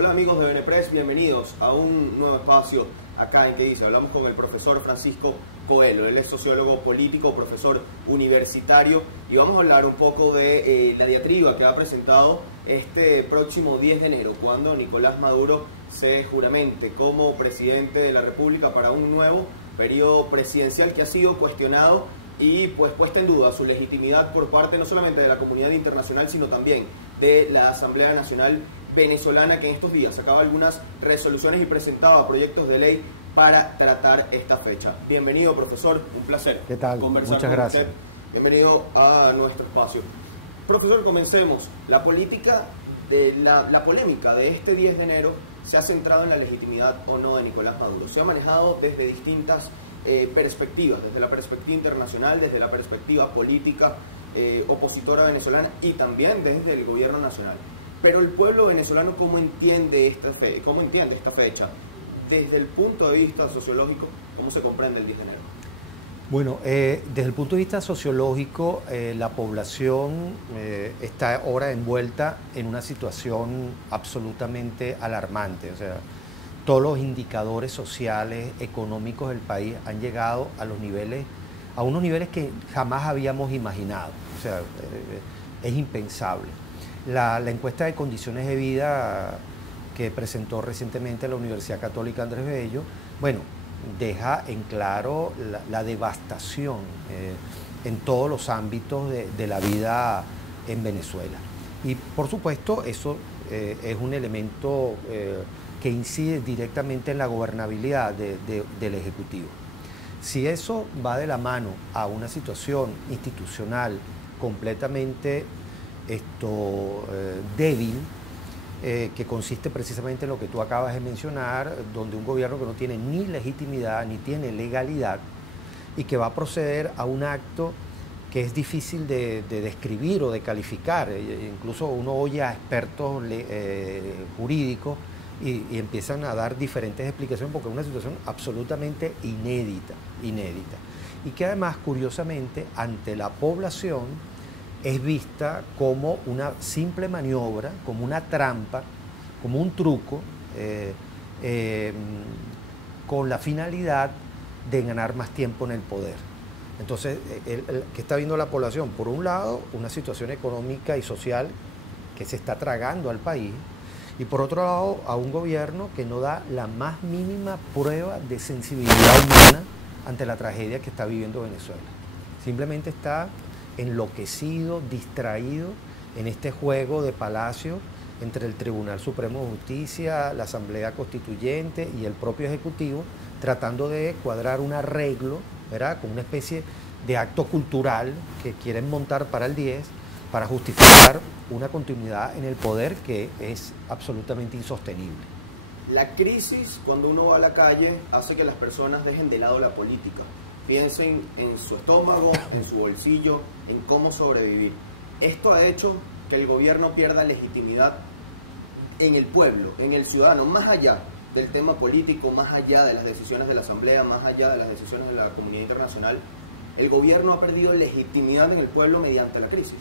Hola amigos de Benepress, bienvenidos a un nuevo espacio acá en ¿Qué dice? Hablamos con el profesor Francisco Coelho. Él es sociólogo político, profesor universitario, y vamos a hablar un poco de la diatriba que ha presentado este próximo 10 de enero, cuando Nicolás Maduro se juramente como presidente de la República para un nuevo periodo presidencial que ha sido cuestionado y pues puesta en duda su legitimidad por parte no solamente de la comunidad internacional, sino también de la Asamblea Nacional venezolana, que en estos días sacaba algunas resoluciones y presentaba proyectos de ley para tratar esta fecha. Bienvenido, profesor, un placer. ¿Qué tal? Conversar Muchas con gracias. usted. Bienvenido a nuestro espacio. Profesor, comencemos. La política, la polémica de este 10 de enero se ha centrado en la legitimidad o no de Nicolás Maduro. Se ha manejado desde distintas perspectivas, desde la perspectiva internacional, desde la perspectiva política opositora venezolana y también desde el gobierno nacional. Pero el pueblo venezolano, ¿cómo entiende esta fecha? Desde el punto de vista sociológico, ¿cómo se comprende el 10 de enero? Bueno, desde el punto de vista sociológico, la población está ahora envuelta en una situación absolutamente alarmante. O sea, todos los indicadores sociales, económicos del país han llegado a unos niveles que jamás habíamos imaginado. O sea, es impensable. La encuesta de condiciones de vida que presentó recientemente la Universidad Católica Andrés Bello, bueno, deja en claro la devastación en todos los ámbitos de la vida en Venezuela. Y por supuesto eso es un elemento que incide directamente en la gobernabilidad del Ejecutivo. Si eso va de la mano a una situación institucional completamente débil, que consiste precisamente en lo que tú acabas de mencionar, donde un gobierno que no tiene ni legitimidad ni tiene legalidad y que va a proceder a un acto que es difícil de describir o de calificar. Incluso uno oye a expertos jurídicos y empiezan a dar diferentes explicaciones porque es una situación absolutamente inédita, y que además, curiosamente, ante la población es vista como una simple maniobra, como una trampa, como un truco, con la finalidad de ganar más tiempo en el poder. Entonces, ¿qué está viendo la población? Por un lado, una situación económica y social que se está tragando al país, y por otro lado, a un gobierno que no da la más mínima prueba de sensibilidad humana ante la tragedia que está viviendo Venezuela. Simplemente está enloquecido, distraído en este juego de palacio entre el Tribunal Supremo de Justicia, la Asamblea Constituyente y el propio Ejecutivo, tratando de cuadrar un arreglo, ¿verdad?, con una especie de acto cultural que quieren montar para el 10 para justificar una continuidad en el poder que es absolutamente insostenible. La crisis, cuando uno va a la calle, hace que las personas dejen de lado la política. Piensen en su estómago, en su bolsillo, en cómo sobrevivir. Esto ha hecho que el gobierno pierda legitimidad en el pueblo, en el ciudadano, más allá del tema político, más allá de las decisiones de la Asamblea, más allá de las decisiones de la comunidad internacional. El gobierno ha perdido legitimidad en el pueblo mediante la crisis.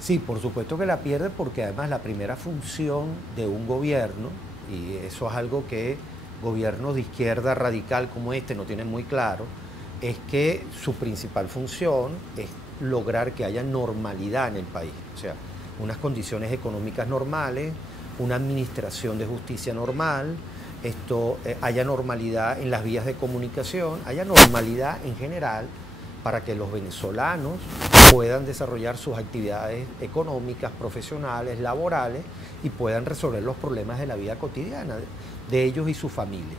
Sí, por supuesto que la pierde, porque además la primera función de un gobierno, y eso es algo que gobiernos de izquierda radical como este no tienen muy claro, es que su principal función es lograr que haya normalidad en el país. O sea, unas condiciones económicas normales, una administración de justicia normal, haya normalidad en las vías de comunicación, haya normalidad en general para que los venezolanos puedan desarrollar sus actividades económicas, profesionales, laborales, y puedan resolver los problemas de la vida cotidiana de ellos y su familia.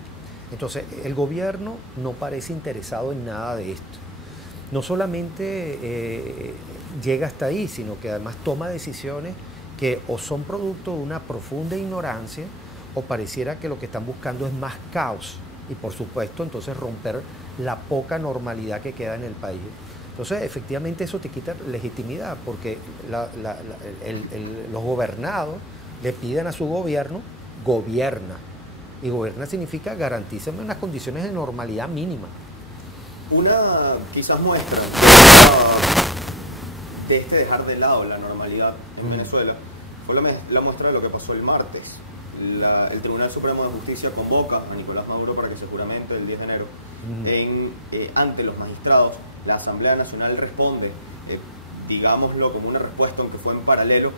Entonces, el gobierno no parece interesado en nada de esto. No solamente llega hasta ahí, sino que además toma decisiones que o son producto de una profunda ignorancia, o pareciera que lo que están buscando es más caos y, por supuesto, entonces romper la poca normalidad que queda en el país. Entonces, efectivamente, eso te quita legitimidad, porque los gobernados le piden a su gobierno, gobierna. Y gobierna significa garantízame unas condiciones de normalidad mínima. Una quizás muestra de dejar de lado la normalidad en Venezuela fue la muestra de lo que pasó el martes. el Tribunal Supremo de Justicia convoca a Nicolás Maduro para que se juramente el 10 de enero ante los magistrados. La Asamblea Nacional responde, digámoslo como una respuesta, aunque fue en paralelo,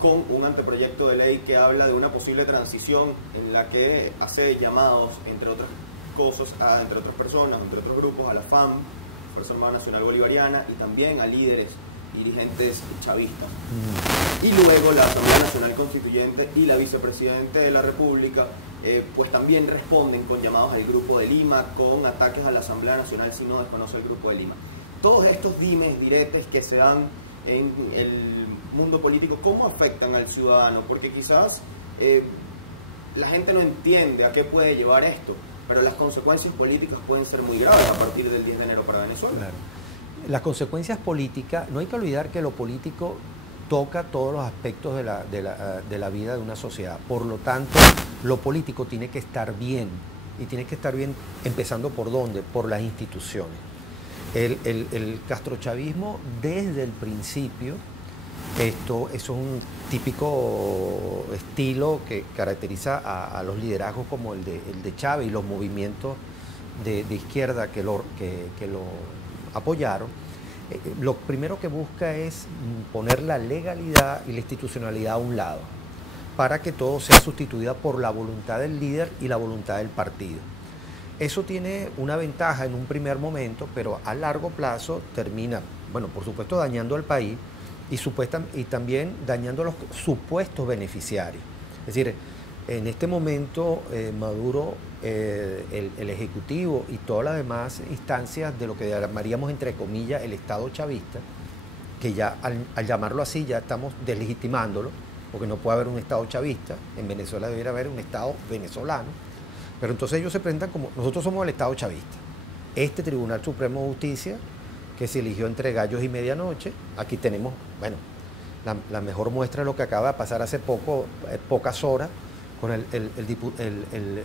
con un anteproyecto de ley que habla de una posible transición en la que hace llamados, entre otras cosas, entre otras personas, entre otros grupos, a la FAM, Fuerza Armada Nacional Bolivariana, y también a líderes, dirigentes chavistas. Y luego la Asamblea Nacional Constituyente y la Vicepresidente de la República pues también responden con llamados al Grupo de Lima, con ataques a la Asamblea Nacional si no desconoce el Grupo de Lima. Todos estos dimes, diretes que se dan en el mundo político, ¿cómo afectan al ciudadano? Porque quizás la gente no entiende a qué puede llevar esto, pero las consecuencias políticas pueden ser muy graves a partir del 10 de enero para Venezuela. Claro. Las consecuencias políticas, no hay que olvidar que lo político toca todos los aspectos de la vida de una sociedad. Por lo tanto, lo político tiene que estar bien, y tiene que estar bien empezando ¿por dónde? Por las instituciones. El castrochavismo desde el principio, esto es un típico estilo que caracteriza a los liderazgos como el de Chávez y los movimientos de izquierda que lo apoyaron. Lo primero que busca es poner la legalidad y la institucionalidad a un lado, para que todo sea sustituido por la voluntad del líder y la voluntad del partido. Eso tiene una ventaja en un primer momento, pero a largo plazo termina, bueno, por supuesto dañando al país y también dañando a los supuestos beneficiarios. Es decir, en este momento Maduro, el Ejecutivo y todas las demás instancias de lo que llamaríamos entre comillas el Estado chavista, que ya al llamarlo así ya estamos deslegitimándolo, porque no puede haber un Estado chavista, en Venezuela debería haber un Estado venezolano, pero entonces ellos se presentan como, nosotros somos el Estado chavista. Este Tribunal Supremo de Justicia, que se eligió entre gallos y medianoche, aquí tenemos, bueno, la mejor muestra de lo que acaba de pasar hace pocas horas, con el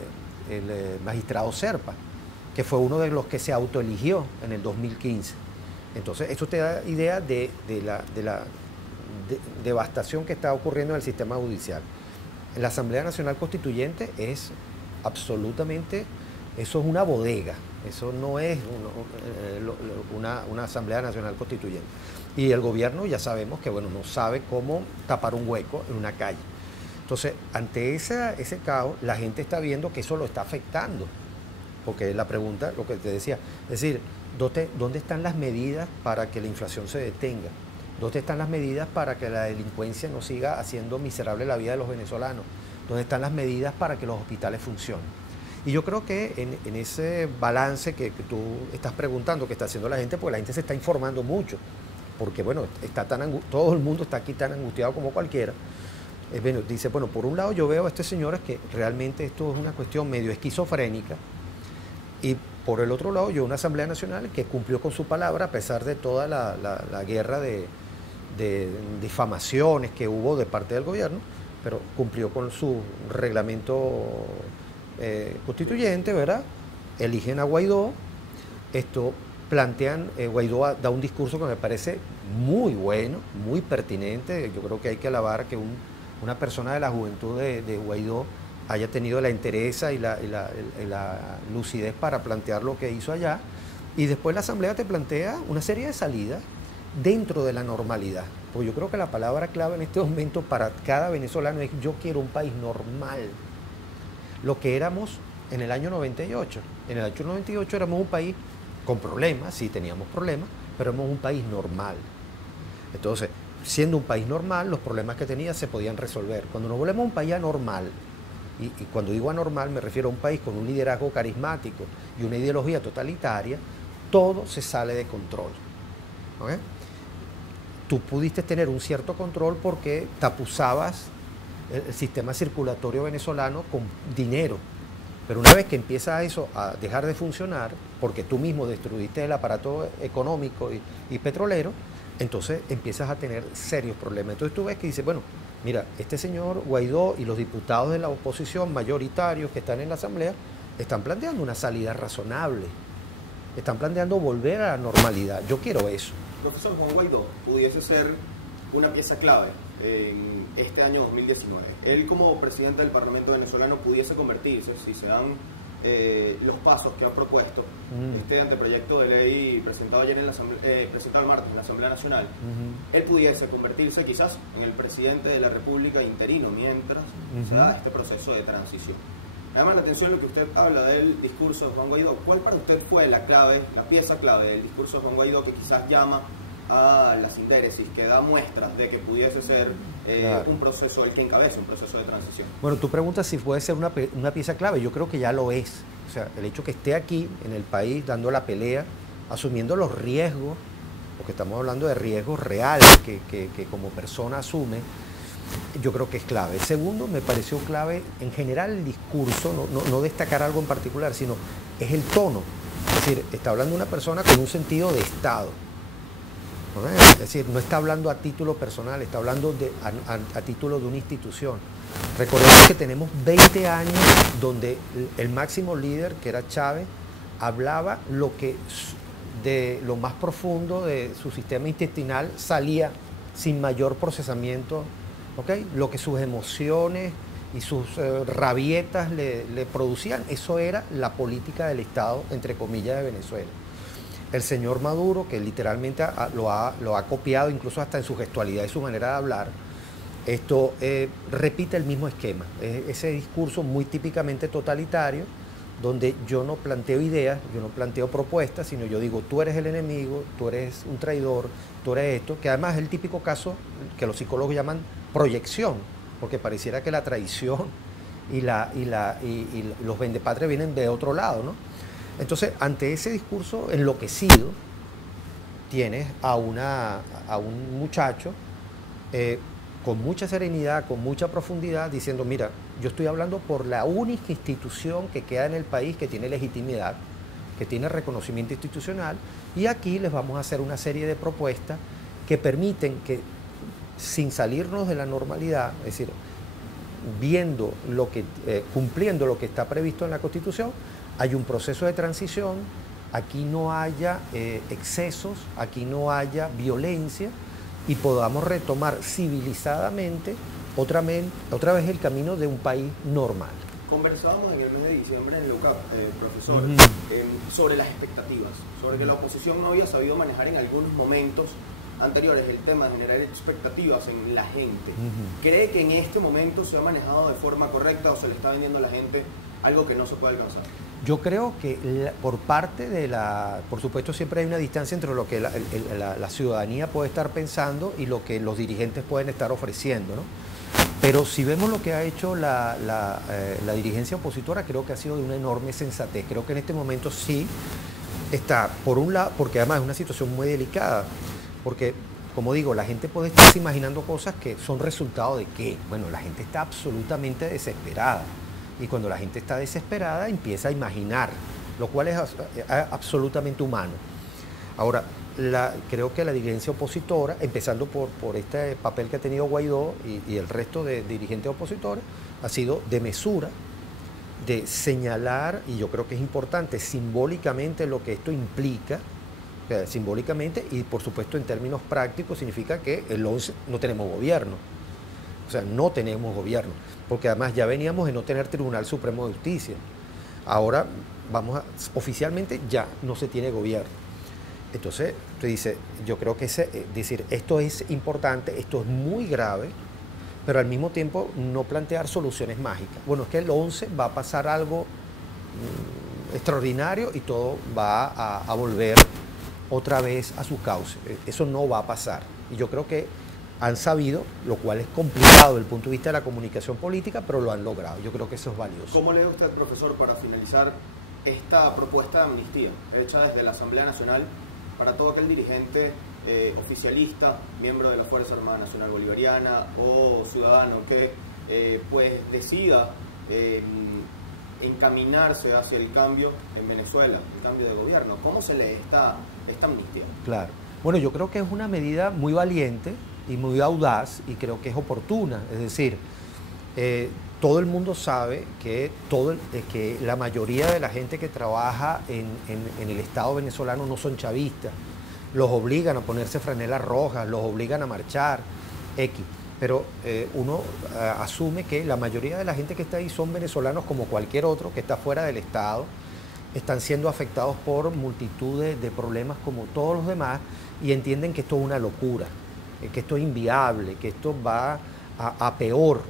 magistrado Serpa, que fue uno de los que se autoeligió en el 2015. Entonces, eso te da idea de la devastación que está ocurriendo en el sistema judicial. La Asamblea Nacional Constituyente es absolutamente, eso es una bodega, eso no es una Asamblea Nacional Constituyente. Y el gobierno ya sabemos que, bueno, no sabe cómo tapar un hueco en una calle. Entonces, ante ese caos, la gente está viendo que eso lo está afectando. Porque la pregunta, lo que te decía, es decir, ¿dónde están las medidas para que la inflación se detenga? ¿Dónde están las medidas para que la delincuencia no siga haciendo miserable la vida de los venezolanos? ¿Dónde están las medidas para que los hospitales funcionen? Y yo creo que en ese balance que tú estás preguntando, que está haciendo la gente, porque la gente se está informando mucho, porque bueno, todo el mundo está aquí tan angustiado como cualquiera. Bueno, dice, bueno, por un lado yo veo a estos señores que realmente esto es una cuestión medio esquizofrénica, y por el otro lado yo una Asamblea Nacional que cumplió con su palabra a pesar de toda la guerra de difamaciones que hubo de parte del gobierno, pero cumplió con su reglamento constituyente, ¿verdad? Eligen a Guaidó, Guaidó da un discurso que me parece muy bueno, muy pertinente. Yo creo que hay que alabar que una persona de la juventud de Guaidó haya tenido la entereza y la lucidez para plantear lo que hizo allá, y después la Asamblea te plantea una serie de salidas dentro de la normalidad. Porque yo creo que la palabra clave en este momento para cada venezolano es: yo quiero un país normal. Lo que éramos en el año 98. En el año 98 éramos un país con problemas, sí teníamos problemas, pero éramos un país normal. Entonces, siendo un país normal, los problemas que tenía se podían resolver. Cuando nos volvemos un país anormal, y cuando digo anormal me refiero a un país con un liderazgo carismático y una ideología totalitaria, todo se sale de control. ¿Okay? Tú pudiste tener un cierto control porque tapuzabas el sistema circulatorio venezolano con dinero, pero una vez que empieza eso a dejar de funcionar, porque tú mismo destruiste el aparato económico y petrolero, entonces empiezas a tener serios problemas. Entonces tú ves que dices, bueno, mira, este señor Guaidó y los diputados de la oposición mayoritarios que están en la Asamblea están planteando una salida razonable, están planteando volver a la normalidad. Yo quiero eso. Profesor, Juan Guaidó pudiese ser una pieza clave en este año 2019. Él, como presidente del Parlamento venezolano, pudiese convertirse, si se dan los pasos que ha propuesto este anteproyecto de ley presentado ayer en la presentado el martes en la Asamblea Nacional, él pudiese convertirse quizás en el presidente de la República interino mientras se da este proceso de transición. Me llama la atención lo que usted habla del discurso de Juan Guaidó. ¿Cuál para usted fue la pieza clave del discurso de Juan Guaidó que quizás llama a la sindéresis, que da muestras de que pudiese ser un proceso, el que encabece un proceso de transición? Bueno, tú preguntas si puede ser una pieza clave. Yo creo que ya lo es. O sea, el hecho que esté aquí en el país dando la pelea, asumiendo los riesgos, porque estamos hablando de riesgos reales que como persona asume, yo creo que es clave. Segundo, me pareció clave en general el discurso, no destacar algo en particular, sino es el tono. Es decir, está hablando una persona con un sentido de Estado. Es decir, no está hablando a título personal, está hablando a título de una institución. Recordemos que tenemos 20 años donde el máximo líder, que era Chávez, hablaba de lo más profundo de su sistema intestinal, salía sin mayor procesamiento, ¿okay? Lo que sus emociones y sus rabietas le producían, eso era la política del Estado, entre comillas, de Venezuela. El señor Maduro, que literalmente lo ha copiado incluso hasta en su gestualidad y su manera de hablar, repite el mismo esquema, ese discurso muy típicamente totalitario, donde yo no planteo ideas, yo no planteo propuestas, sino yo digo, tú eres el enemigo, tú eres un traidor, tú eres esto, que además es el típico caso que los psicólogos llaman proyección, porque pareciera que la traición y los vendepatrias vienen de otro lado, ¿no? Entonces, ante ese discurso enloquecido, tienes a un muchacho con mucha serenidad, con mucha profundidad, diciendo, mira, yo estoy hablando por la única institución que queda en el país que tiene legitimidad, que tiene reconocimiento institucional, y aquí les vamos a hacer una serie de propuestas que permiten que, sin salirnos de la normalidad, es decir, cumpliendo lo que está previsto en la Constitución, hay un proceso de transición, aquí no haya excesos, aquí no haya violencia y podamos retomar civilizadamente otra vez el camino de un país normal. Conversábamos en el mes de diciembre en LUCAP, profesor, sobre las expectativas, sobre que la oposición no había sabido manejar en algunos momentos anteriores el tema de generar expectativas en la gente. ¿Cree que en este momento se ha manejado de forma correcta o se le está vendiendo a la gente algo que no se puede alcanzar? Yo creo que por parte por supuesto siempre hay una distancia entre lo que la ciudadanía puede estar pensando y lo que los dirigentes pueden estar ofreciendo, ¿no? Pero si vemos lo que ha hecho la dirigencia opositora, creo que ha sido de una enorme sensatez. Creo que en este momento sí está, por un lado, porque además es una situación muy delicada, porque, como digo, la gente puede estarse imaginando cosas que son resultado de qué. Bueno, la gente está absolutamente desesperada. Y cuando la gente está desesperada empieza a imaginar, lo cual es absolutamente humano. Ahora, creo que la dirigencia opositora, empezando por este papel que ha tenido Guaidó y el resto de dirigentes opositores, ha sido de mesura, de señalar, y yo creo que es importante, simbólicamente lo que esto implica, simbólicamente y por supuesto en términos prácticos significa que el 11 no tenemos gobierno. O sea, no tenemos gobierno, porque además ya veníamos de no tener Tribunal Supremo de Justicia. Ahora oficialmente ya no se tiene gobierno. Entonces, te dice, yo creo que decir, esto es importante, esto es muy grave, pero al mismo tiempo no plantear soluciones mágicas. Bueno, es que el 11 va a pasar algo extraordinario y todo va a volver otra vez a su cauce. Eso no va a pasar. Y yo creo que han sabido, lo cual es complicado desde el punto de vista de la comunicación política, pero lo han logrado. Yo creo que eso es valioso. ¿Cómo lee usted, profesor, para finalizar esta propuesta de amnistía hecha desde la Asamblea Nacional para todo aquel dirigente oficialista, miembro de la Fuerza Armada Nacional Bolivariana o ciudadano que pues decida encaminarse hacia el cambio en Venezuela, el cambio de gobierno? ¿Cómo se lee esta amnistía? Claro. Bueno, yo creo que es una medida muy valiente y muy audaz y creo que es oportuna. Es decir, todo el mundo sabe que la mayoría de la gente que trabaja en el Estado venezolano no son chavistas. Los obligan a ponerse franelas rojas, los obligan a marchar, X. pero uno asume que la mayoría de la gente que está ahí son venezolanos como cualquier otro que está fuera del Estado, están siendo afectados por multitud de problemas como todos los demás y entienden que esto es una locura, que esto es inviable, que esto va a peor.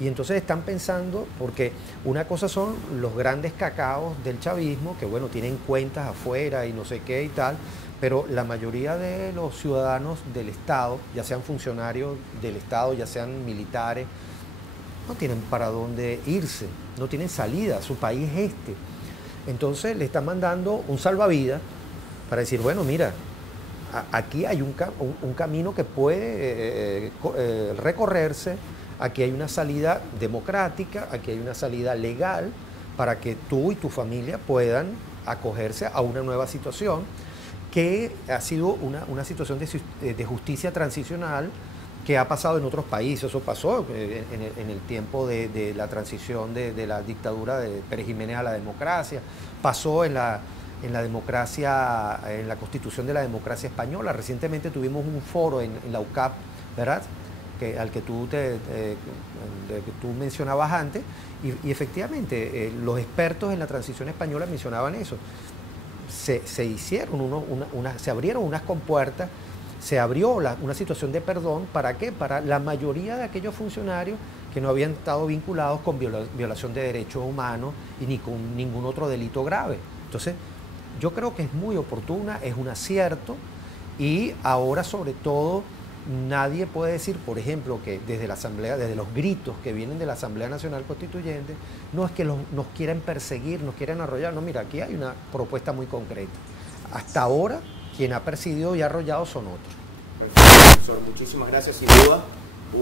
Y entonces están pensando, porque una cosa son los grandes cacaos del chavismo, que bueno, tienen cuentas afuera y no sé qué y tal, pero la mayoría de los ciudadanos del Estado, ya sean funcionarios del Estado, ya sean militares, no tienen para dónde irse, no tienen salida, su país es este. Entonces le están mandando un salvavidas para decir, bueno, mira, aquí hay un camino que puede recorrerse, aquí hay una salida democrática, aquí hay una salida legal para que tú y tu familia puedan acogerse a una nueva situación que ha sido una situación de justicia transicional que ha pasado en otros países. Eso pasó en el tiempo de la transición de la dictadura de Pérez Jiménez a la democracia, pasó en la democracia, en la constitución de la democracia española. Recientemente tuvimos un foro en la UCAP, ¿verdad?, al que tú mencionabas antes, y efectivamente los expertos en la transición española mencionaban eso. Se hicieron se abrieron unas compuertas, se abrió una situación de perdón. ¿Para qué? Para la mayoría de aquellos funcionarios que no habían estado vinculados con violación de derechos humanos y ni con ningún otro delito grave. Entonces, yo creo que es muy oportuna, es un acierto, y ahora sobre todo nadie puede decir, por ejemplo, que desde la Asamblea, desde los gritos que vienen de la Asamblea Nacional Constituyente, no es que nos quieren perseguir, nos quieren arrollar. No, mira, aquí hay una propuesta muy concreta. Hasta ahora, quien ha perseguido y arrollado son otros. Perfecto, profesor, muchísimas gracias. Sin duda,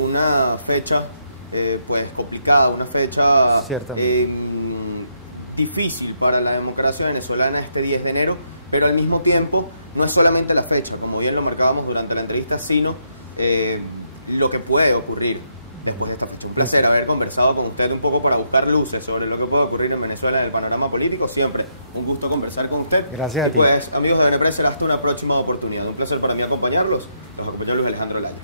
una fecha pues complicada, una fecha difícil para la democracia venezolana este 10 de enero, pero al mismo tiempo no es solamente la fecha, como bien lo marcábamos durante la entrevista, sino lo que puede ocurrir después de esta fecha. Un placer haber conversado con usted un poco para buscar luces sobre lo que puede ocurrir en Venezuela en el panorama político. Siempre un gusto conversar con usted. Gracias a ti. Pues, amigos de Benepress, será hasta una próxima oportunidad. Un placer para mí acompañarlos. Los acompañó Luis Alejandro Laya.